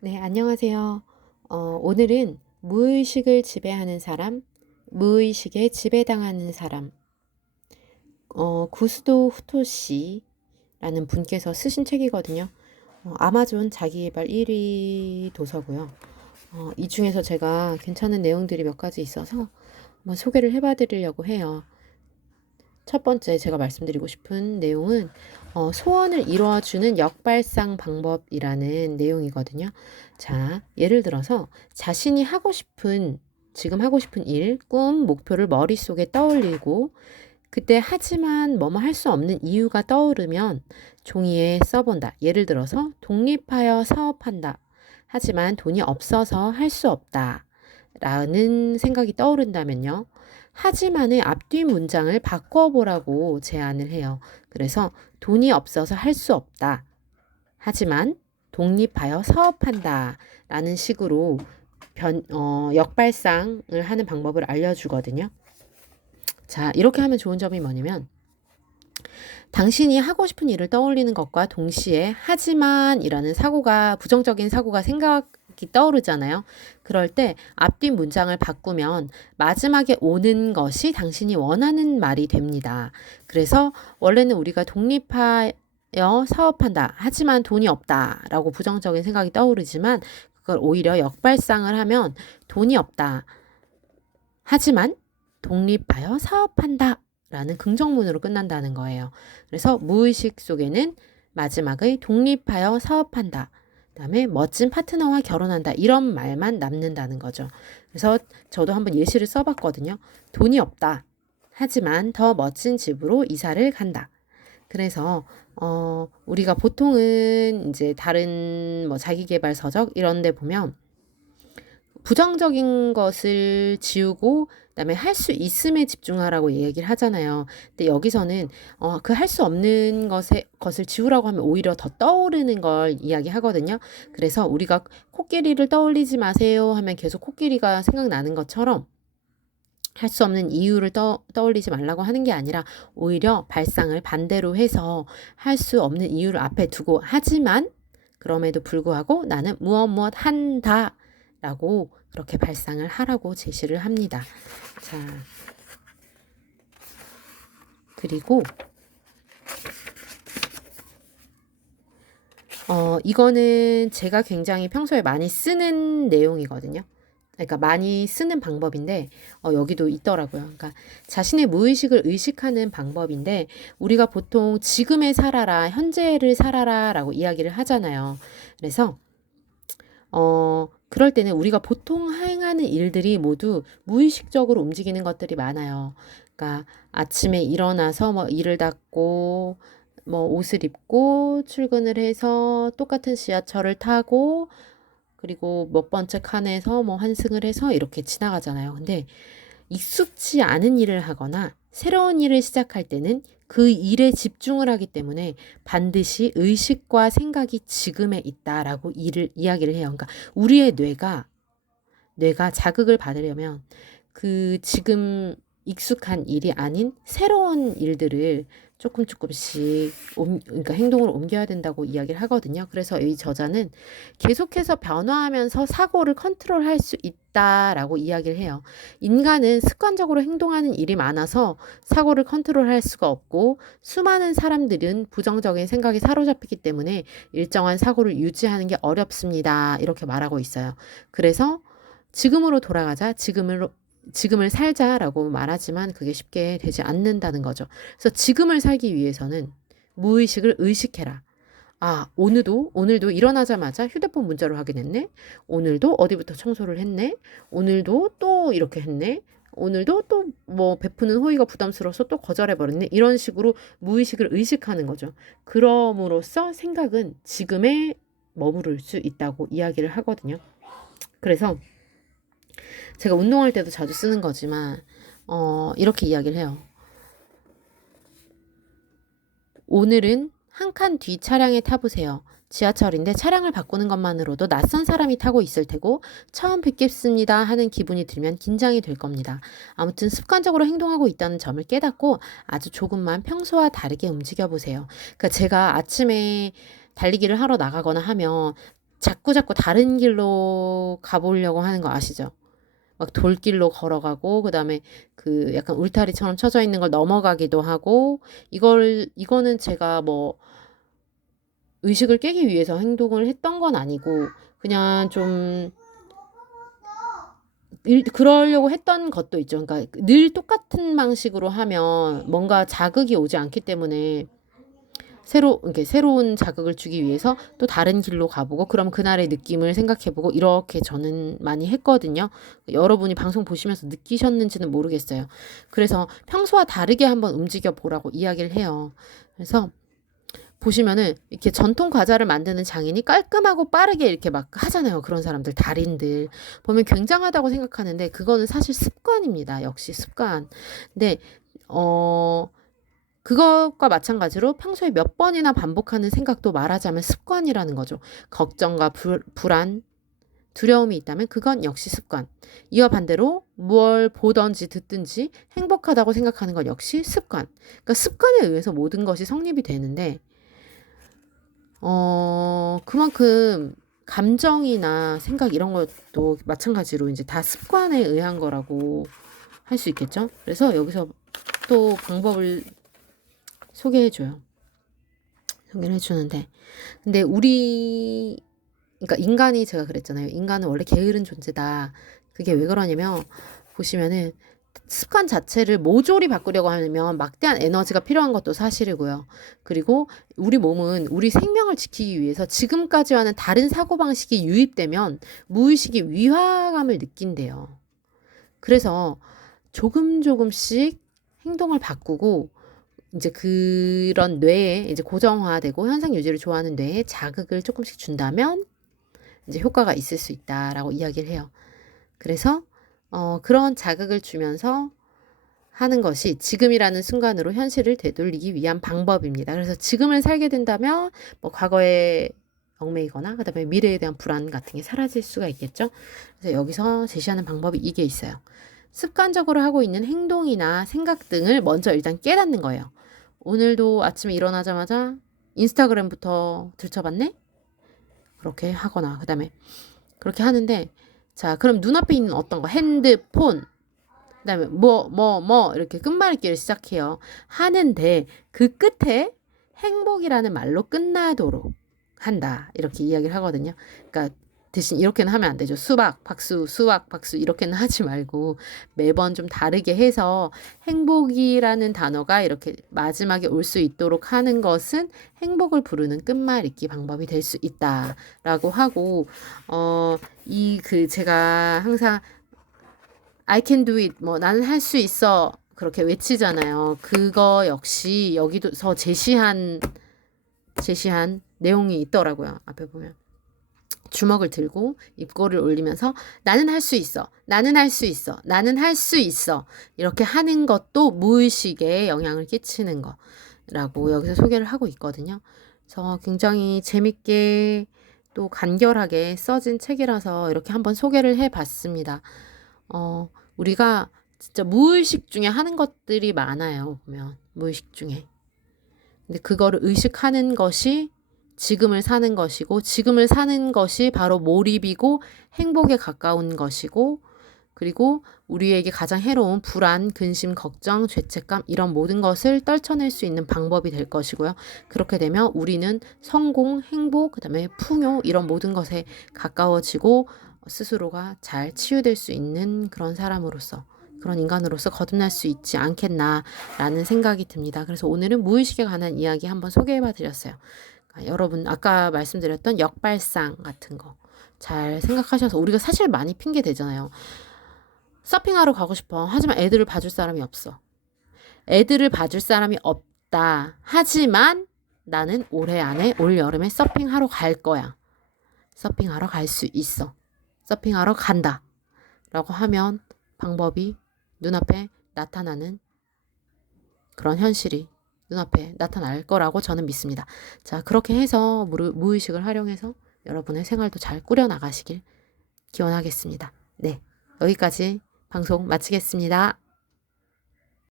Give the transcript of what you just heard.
네, 안녕하세요. 어, 오늘은 무의식을 지배하는 사람, 무의식에 지배당하는 사람, 어, 구스도 후토시라는 분께서 쓰신 책이거든요. 어, 아마존 자기계발 1위 도서고요. 어, 이 중에서 제가 괜찮은 내용들이 몇 가지 있어서 한번 소개를 해봐 드리려고 해요. 첫 번째 제가 말씀드리고 싶은 내용은 어, 소원을 이루어주는 역발상 방법이라는 내용이거든요. 자, 예를 들어서 자신이 하고 싶은, 지금 하고 싶은 일, 꿈, 목표를 머릿속에 떠올리고 그때 하지만 뭐뭐 할 수 없는 이유가 떠오르면 종이에 써본다. 예를 들어서 독립하여 사업한다. 하지만 돈이 없어서 할 수 없다. 라는 생각이 떠오른다면요. 하지만의 앞뒤 문장을 바꿔보라고 제안을 해요. 그래서 돈이 없어서 할 수 없다. 하지만 독립하여 사업한다. 라는 식으로 변, 어, 역발상을 하는 방법을 알려주거든요. 자, 이렇게 하면 좋은 점이 뭐냐면, 당신이 하고 싶은 일을 떠올리는 것과 동시에 하지만이라는 사고가 부정적인 사고가 생각 이 떠오르잖아요. 그럴 때 앞뒤 문장을 바꾸면 마지막에 오는 것이 당신이 원하는 말이 됩니다. 그래서 원래는 우리가 독립하여 사업한다. 하지만 돈이 없다. 라고 부정적인 생각이 떠오르지만 그걸 오히려 역발상을 하면 돈이 없다. 하지만 독립하여 사업한다. 라는 긍정문으로 끝난다는 거예요. 그래서 무의식 속에는 마지막의 독립하여 사업한다. 그다음에 멋진 파트너와 결혼한다. 이런 말만 남는다는 거죠. 그래서 저도 한번 예시를 써봤거든요. 돈이 없다. 하지만 더 멋진 집으로 이사를 간다. 그래서 어 우리가 보통은 이제 다른 뭐 자기계발 서적 이런 데 보면 부정적인 것을 지우고 그다음에 할 수 있음에 집중하라고 얘기를 하잖아요. 근데 여기서는 어, 그 할 수 없는 것에 것을 지우라고 하면 오히려 더 떠오르는 걸 이야기하거든요. 그래서 우리가 코끼리를 떠올리지 마세요 하면 계속 코끼리가 생각나는 것처럼 할 수 없는 이유를 떠, 떠올리지 말라고 하는 게 아니라 오히려 발상을 반대로 해서 할 수 없는 이유를 앞에 두고 하지만 그럼에도 불구하고 나는 무엇 무엇 한다 라고 그렇게 발상을 하라고 제시를 합니다. 자, 그리고 어, 이거는 제가 굉장히 평소에 많이 쓰는 내용이거든요. 그러니까 많이 쓰는 방법인데 어, 여기도 있더라고요. 그러니까 자신의 무의식을 의식하는 방법인데 우리가 보통 지금에 살아라, 현재를 살아라라고 이야기를 하잖아요. 그래서 어, 그럴 때는 우리가 보통 행하는 일들이 모두 무의식적으로 움직이는 것들이 많아요. 그러니까 아침에 일어나서 뭐 일을 닦고 뭐 옷을 입고 출근을 해서 똑같은 지하철을 타고 그리고 몇 번째 칸에서 뭐 환승을 해서 이렇게 지나가잖아요. 근데 익숙지 않은 일을 하거나 새로운 일을 시작할 때는 그 일에 집중을 하기 때문에 반드시 의식과 생각이 지금에 있다라고 일을 이야기를 해요. 그러니까 우리의 뇌가 뇌가 자극을 받으려면 그 지금 익숙한 일이 아닌 새로운 일들을 조금 조금씩 옮, 그러니까 행동을 옮겨야 된다고 이야기를 하거든요. 그래서 이 저자는 계속해서 변화하면서 사고를 컨트롤할 수 있다라고 이야기를 해요. 인간은 습관적으로 행동하는 일이 많아서 사고를 컨트롤할 수가 없고 수많은 사람들은 부정적인 생각이 사로잡히기 때문에 일정한 사고를 유지하는 게 어렵습니다. 이렇게 말하고 있어요. 그래서 지금으로 돌아가자. 지금으로 지금을 살자라고 말하지만 그게 쉽게 되지 않는다는 거죠. 그래서 지금을 살기 위해서는 무의식을 의식해라. 아, 오늘도, 오늘도 일어나자마자 휴대폰 문자를 확인했네? 오늘도 어디부터 청소를 했네? 오늘도 또 이렇게 했네? 오늘도 또 뭐 베푸는 호의가 부담스러워서 또 거절해버렸네? 이런 식으로 무의식을 의식하는 거죠. 그럼으로써 생각은 지금에 머무를 수 있다고 이야기를 하거든요. 그래서 제가 운동할 때도 자주 쓰는 거지만 어, 이렇게 이야기를 해요. 오늘은 한 칸 뒤 차량에 타보세요. 지하철인데 차량을 바꾸는 것만으로도 낯선 사람이 타고 있을 테고 처음 뵙겠습니다 하는 기분이 들면 긴장이 될 겁니다. 아무튼 습관적으로 행동하고 있다는 점을 깨닫고 아주 조금만 평소와 다르게 움직여 보세요. 그러니까 제가 아침에 달리기를 하러 나가거나 하면 자꾸 자꾸 다른 길로 가보려고 하는 거 아시죠? 막 돌길로 걸어가고 그다음에 그 약간 울타리처럼 쳐져 있는 걸 넘어가기도 하고 이걸 이거는 제가 뭐 의식을 깨기 위해서 행동을 했던 건 아니고 그냥 좀 일, 그러려고 했던 것도 있죠. 그러니까 늘 똑같은 방식으로 하면 뭔가 자극이 오지 않기 때문에 새로 이렇게 새로운 자극을 주기 위해서 또 다른 길로 가보고 그럼 그날의 느낌을 생각해보고 이렇게 저는 많이 했거든요. 여러분이 방송 보시면서 느끼셨는지는 모르겠어요. 그래서 평소와 다르게 한번 움직여 보라고 이야기를 해요. 그래서 보시면은 이렇게 전통 과자를 만드는 장인이 깔끔하고 빠르게 이렇게 막 하잖아요. 그런 사람들 달인들 보면 굉장하다고 생각하는데 그거는 사실 습관입니다. 역시 습관. 근데 어 그것과 마찬가지로 평소에 몇 번이나 반복하는 생각도 말하자면 습관이라는 거죠. 걱정과 불, 불안, 두려움이 있다면 그건 역시 습관. 이와 반대로 뭘 보던지 듣든지 행복하다고 생각하는 건 역시 습관. 그러니까 습관에 의해서 모든 것이 성립이 되는데, 어, 그만큼 감정이나 생각 이런 것도 마찬가지로 이제 다 습관에 의한 거라고 할 수 있겠죠? 그래서 여기서 또 방법을 소개해줘요. 소개를 해주는데. 근데 우리, 그러니까 인간이 제가 그랬잖아요. 인간은 원래 게으른 존재다. 그게 왜 그러냐면, 보시면은, 습관 자체를 모조리 바꾸려고 하면 막대한 에너지가 필요한 것도 사실이고요. 그리고 우리 몸은 우리 생명을 지키기 위해서 지금까지와는 다른 사고방식이 유입되면 무의식이 위화감을 느낀대요. 그래서 조금 조금씩 행동을 바꾸고 이제 그런 뇌에 이제 고정화되고 현상 유지를 좋아하는 뇌에 자극을 조금씩 준다면 이제 효과가 있을 수 있다라고 이야기를 해요. 그래서 어, 그런 자극을 주면서 하는 것이 지금이라는 순간으로 현실을 되돌리기 위한 방법입니다. 그래서 지금을 살게 된다면 뭐 과거에 얽매이거나 그다음에 미래에 대한 불안 같은 게 사라질 수가 있겠죠. 그래서 여기서 제시하는 방법이 이게 있어요. 습관적으로 하고 있는 행동이나 생각 등을 먼저 일단 깨닫는 거예요. 오늘도 아침에 일어나자마자 인스타그램부터 들춰봤네? 그렇게 하거나, 그 다음에 그렇게 하는데, 자, 그럼 눈앞에 있는 어떤 거, 핸드폰, 그 다음에 뭐, 뭐, 뭐, 이렇게 끝말잇기를 시작해요. 하는데, 그 끝에 행복이라는 말로 끝나도록 한다. 이렇게 이야기를 하거든요. 그러니까 대신 이렇게는 하면 안 되죠. 수박, 박수, 수박, 박수 이렇게는 하지 말고 매번 좀 다르게 해서 행복이라는 단어가 이렇게 마지막에 올 수 있도록 하는 것은 행복을 부르는 끝말잇기 방법이 될 수 있다라고 하고 어 이 그 제가 항상 I can do it 뭐 나는 할 수 있어 그렇게 외치잖아요. 그거 역시 여기도서 제시한 제시한 내용이 있더라고요. 앞에 보면. 주먹을 들고 입꼬리를 올리면서 나는 할 수 있어. 나는 할 수 있어. 나는 할 수 있어. 이렇게 하는 것도 무의식에 영향을 끼치는 거라고 여기서 소개를 하고 있거든요. 그래서 굉장히 재밌게 또 간결하게 써진 책이라서 이렇게 한번 소개를 해 봤습니다. 어, 우리가 진짜 무의식 중에 하는 것들이 많아요. 보면 무의식 중에. 근데 그거를 의식하는 것이 지금을 사는 것이고 지금을 사는 것이 바로 몰입이고 행복에 가까운 것이고 그리고 우리에게 가장 해로운 불안, 근심, 걱정, 죄책감 이런 모든 것을 떨쳐낼 수 있는 방법이 될 것이고요. 그렇게 되면 우리는 성공, 행복, 그다음에 풍요 이런 모든 것에 가까워지고 스스로가 잘 치유될 수 있는 그런 사람으로서 그런 인간으로서 거듭날 수 있지 않겠나라는 생각이 듭니다. 그래서 오늘은 무의식에 관한 이야기 한번 소개해 드렸어요. 아, 여러분 아까 말씀드렸던 역발상 같은 거 잘 생각하셔서 우리가 사실 많이 핑계 대잖아요. 서핑하러 가고 싶어. 하지만 애들을 봐줄 사람이 없어. 애들을 봐줄 사람이 없다. 하지만 나는 올해 안에 올 여름에 서핑하러 갈 거야. 서핑하러 갈 수 있어. 서핑하러 간다. 라고 하면 방법이 눈앞에 나타나는 그런 현실이 눈앞에 나타날 거라고 저는 믿습니다. 자, 그렇게 해서 무의식을 활용해서 여러분의 생활도 잘 꾸려나가시길 기원하겠습니다. 네. 여기까지 방송 마치겠습니다.